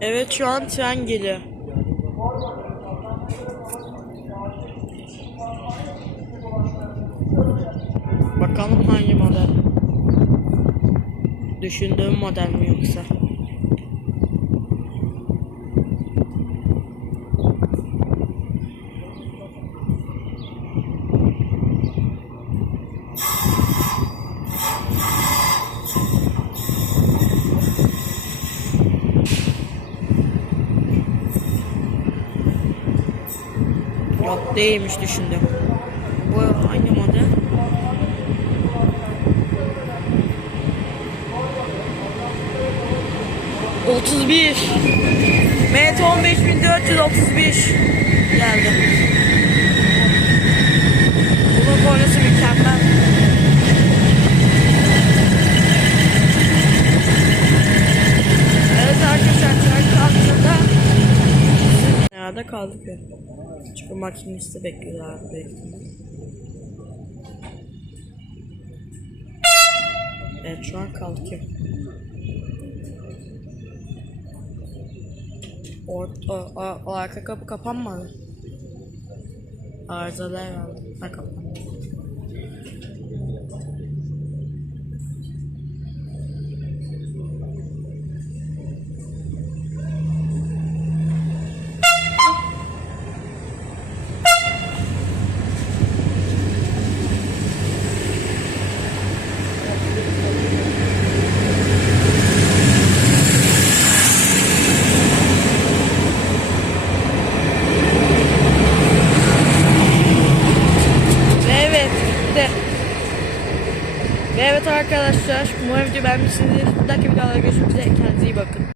Evet şu an tren geliyor. Bakalım hangi model? Düşündüğüm model mi yoksa? Yok değilmiş düşündüm. Bu hangi model? Otuz bir. MT 15431 geldi. Bunun kornası mükemmel. Evet arkadaşlar tren kalktığında Nerede kaldık ya? Çünkü makinisti bekliyorlar ihtimal. Evet şu an kalkıyor. Orta, o, o, o arka kapı kapanmadı. Arızalı herhalde. Ha kapandı. Evet arkadaşlar umarım video beğenmişsinizdir. Bir dahaki videolarda görüşmek üzere. Kendinize iyi bakın.